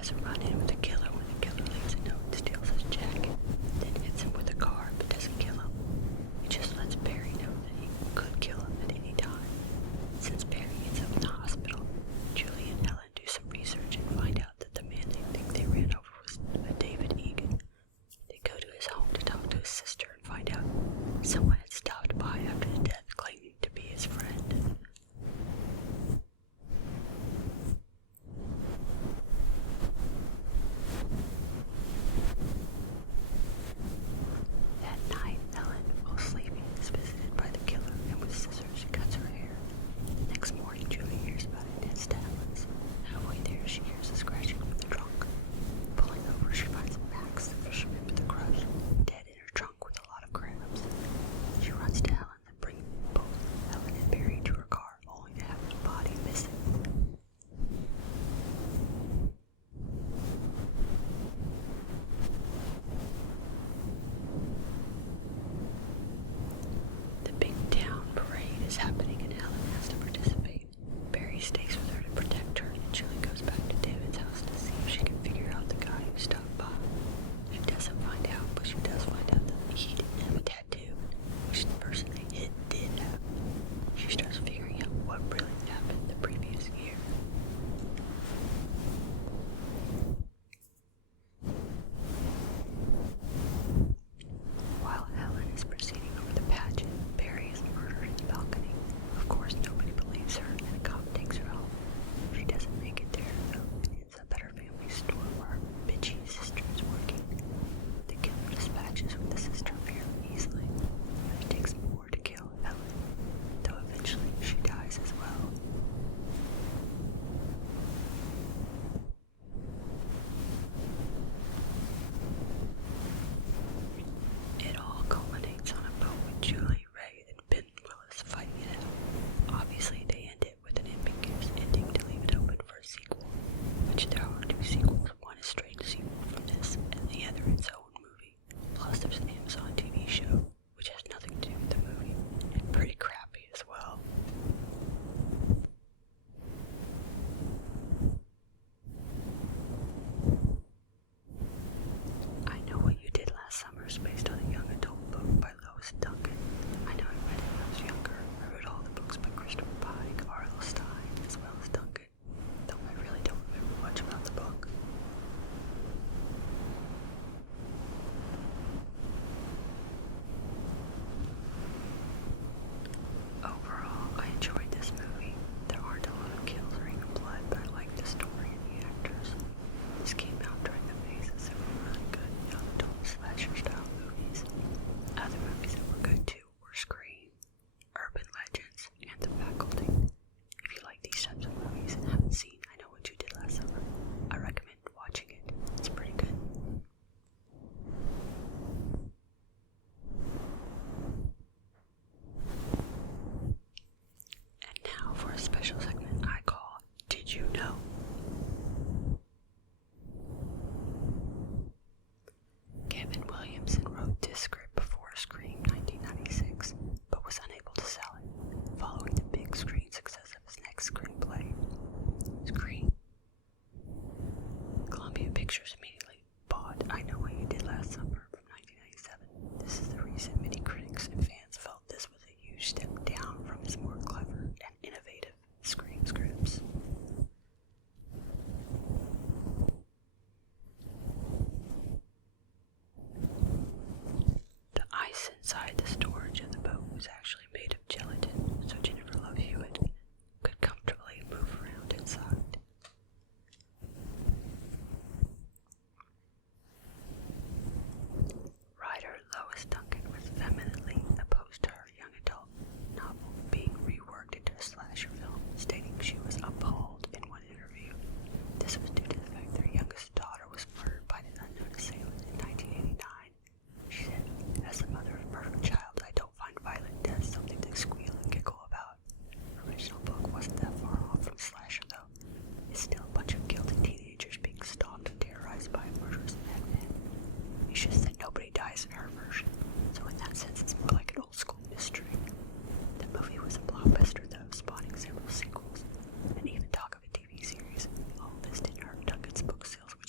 has a run-in with the killer when the killer leaves a note and steals his jacket, then hits him with a car but doesn't kill him. He just lets Barry know that he could kill him at any time. Since Barry ends up in the hospital, Julie and Ellen do some research and find out that the man they think they ran over was a David Egan. They go to his home to talk to his sister and find out someone had stopped by after his death claiming to be his friend. That night, Ellen, while sleeping, is visited by the killer and with scissors she cuts her hair. Next morning, Julie hears about it and heads to Ellen's. Halfway there, she hears a scratching from the trunk. Pulling over, she finds Max, the fisherman with a crush, dead in her trunk with a lot of crabs. She runs to Ellen and brings both Ellen and Barry to her car, only to have the body missing. The big town parade is happening and Ellen has to participate. Barry stays with her to protect her, and Julie goes back to David's house to see if she can figure out the guy who stopped by. She doesn't find out, but she does find out that he didn't have a tattoo, which the person they hit did have. She starts figuring out what really happened the previous year. While Ellen is proceeding over the pageant, Barry is murdered in the balcony. Of course, nobody believes her, and a cop takes her home. She doesn't make it there, though, and ends up at her family's store where her bitchy sister is working. The killer dispatches with the sister fairly easily, but it takes more to kill Ellen, though eventually she dies as well. It all culminates on a boat with Julie, Ray, and Ben Willis fighting it out. Obviously, they end it with an ambiguous ending to leave it open for a sequel, which there are two sequels. One is straight to sequel from this, and the other its own movie. Plus, there's an Amazon TV show, which has nothing to do with the movie, and pretty crappy as well. I Know What You Did Last Summer is based on a young adult book by Lois Duncan. I know I read it when I was younger. I read all the books by Christopher Pike, R.L. Stein, as well as Duncan, though I really don't remember much about the book. Overall, I enjoyed this movie. There aren't a lot of kills or even blood, but I liked the story and the actors. This came out during the phase of several really good young adult slasher-style movies. Other movies that were good too were Scream, Urban Legends, and The Faculty. If you like these types of movies and haven't seen I Know What You Did Last Summer, I recommend watching it. It's pretty good. And now for a special segment I call Did You Know? Kevin Williamson wrote this script before Scream 1996, but was unable to sell it, following the big screen success of his next screenplay, Scream. Columbia Pictures immediately bought I Know What You Did Last Summer from 1997. This is the reason many critics and fans felt this was a huge step down from his more clever and innovative Scream scripts. The ice inside the storage of the boat was actually made of gelatin, so Jennifer Love Hewitt could comfortably move around inside. Writer Lois Duncan was vehemently opposed to her young adult novel being reworked into a slasher film, stating she was appalled in one interview. This was due to the fact their youngest daughter was murdered by an unknown assailant in 1989. She said, "As the mother of a murdered child, I don't find violent death something to squeal and giggle about." The original book wasn't that far off from slasher, though. It's still a bunch of guilty teenagers being stalked and terrorized by a murderous madman. It's just that nobody dies in her version, so in that sense it's more like an old school mystery. The movie was a blockbuster, though, spawning several sequels, and even talk of a TV series. All this didn't hurt Duncan's book sales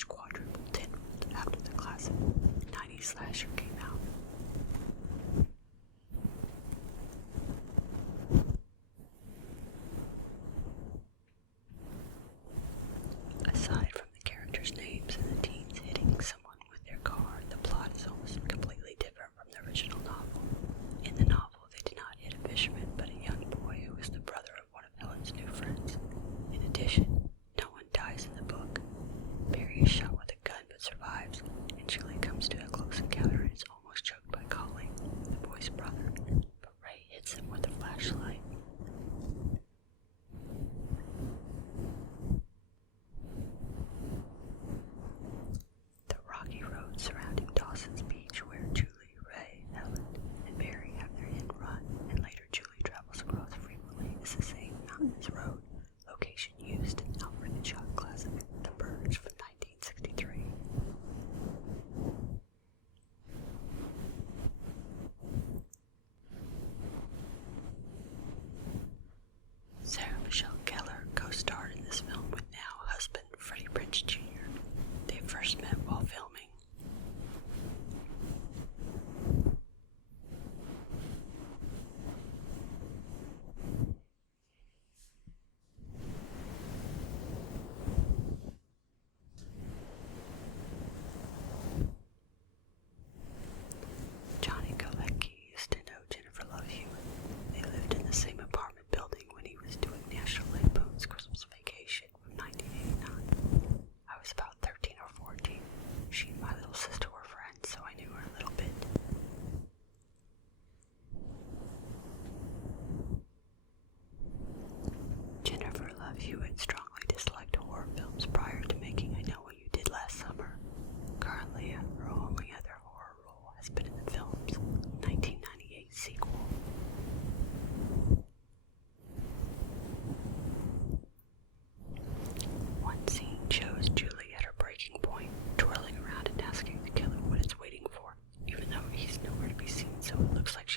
slasher came out. Aside from the characters' names and the teens hitting someone with their car, the plot is almost completely different from the original novel. In the novel, they did not hit a fisherman, but a young boy who is the brother of one of Helen's new friends. In addition, no one dies in the book. Barry is shot with a gun but survives, and Julie comes to a close encounter and is almost choked by Collie, the boy's brother, but Ray hits him with a flashlight. The rocky road surrounding Dawson's Beach, where Julie, Ray, Helen, and Barry have their hit and run, and later Julie travels across frequently, is the same mountainous road, location used in Alfred Hitchcock classic The Purge from 1963. Sarah Michelle Gellar co-starred in this film with now husband Freddie Prinze Jr. They first met while filming. Johnny Galecki used to know Jennifer Love Hewitt. They lived in the same apartment building when he was doing National Lampoon's Christmas Vacation from 1989. I was about 13 or 14. She and my little sister were friends, so I knew her a little bit. Jennifer Love Hewitt strongly disliked horror films prior to making I Know What You Did Last Summer. Currently, her only other horror role has been in the film's 1998 sequel. One scene shows Julie at her breaking point, twirling around and asking the killer what it's waiting for, even though he's nowhere to be seen, so it looks like